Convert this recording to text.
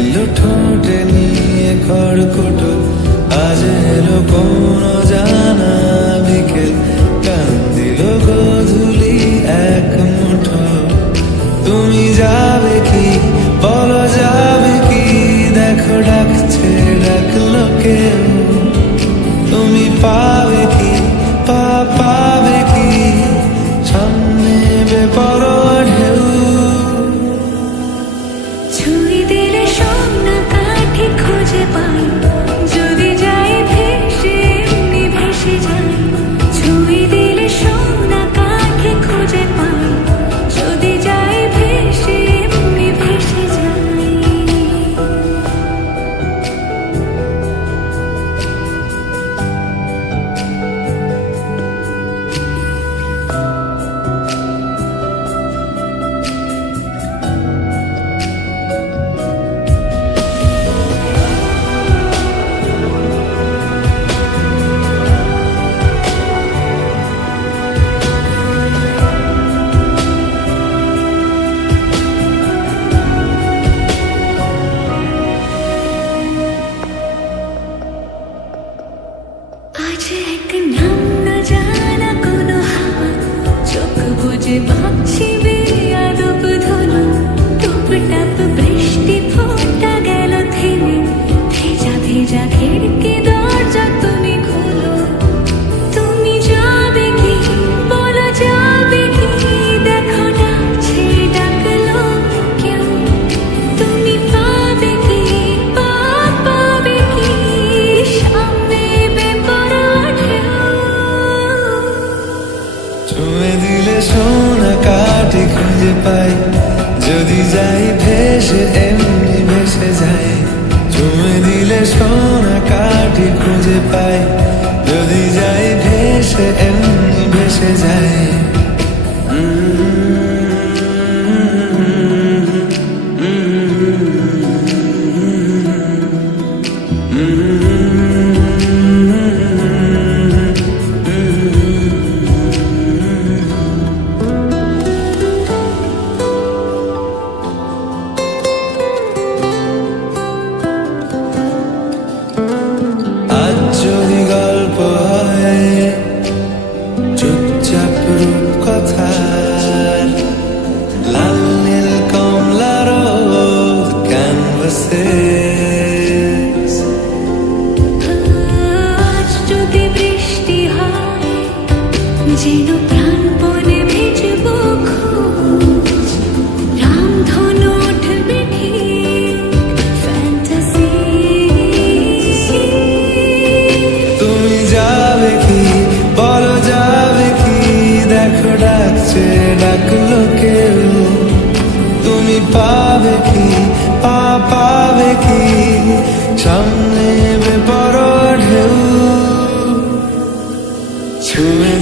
দিল ঠোঁটে নিয়ে খড়কুটো, আজ এলো কোন জানা বিকেল, গান দিল গোধূলি এক মুঠো। তুমি যাবে কি বলো, যাবে কি দেখো ডাকছে ডাকলো কেউ, তুমি পাবে কি পাবে কি সামনে বেপরোয়া ঢেউ। ছুঁই দিলে সোনা কাঠে খুঁজে পাই, যদি যাই ভেসে এমনি ভেসে যাই। ছুঁই দিলে সোনা কাঠে খুঁজে পাই, যদি যাই ভেসে এমনি ভেসে যাই। আজ এক নাম না জানা কোনো হাওয়া, চোখ বুজে ভাবছি বেয়াদব ধনু। টুপটাপ বৃষ্টি ফোঁটা গেল থেমে, ভেজা ভেজা খিড়কি দরজা তুমি খোলো। তুমি যাবে কি বলো, যাবে কি দেখো ডাকছে ডাকলো কেউ, তুমি পাবে কি পাবে কি সামনে বেপরোয়া ঢেউ। ছুঁয়ে দিলে সোনা কাঠি খুঁজে পাই, যদি যাই ভেসে এমনি ভেসে যাই। ছুঁয়ে দিলে সোনা কাঠি খুঁজে পাই, যদি যাই ভেসে এমনি ভেসে যাই। আজ যদি গল্প হয় চুপচাপ রূপকথার, লাল নীল কমলা রোদ ক্যানভাসে। আজ যদি বৃষ্টি হয় যেন প্রাণপণে ভিজবো খোঁজ, রামধনু উঠবে ঠিক ফ্যান্টাসি। তুমি যাবে কি বলো, যাবে কি দেখো ডাকছে ডাকলো কেউ, তুমি পাবে কি পাবে কি সামনে বেপরোয়া ঢেউ। ছুঁয়ে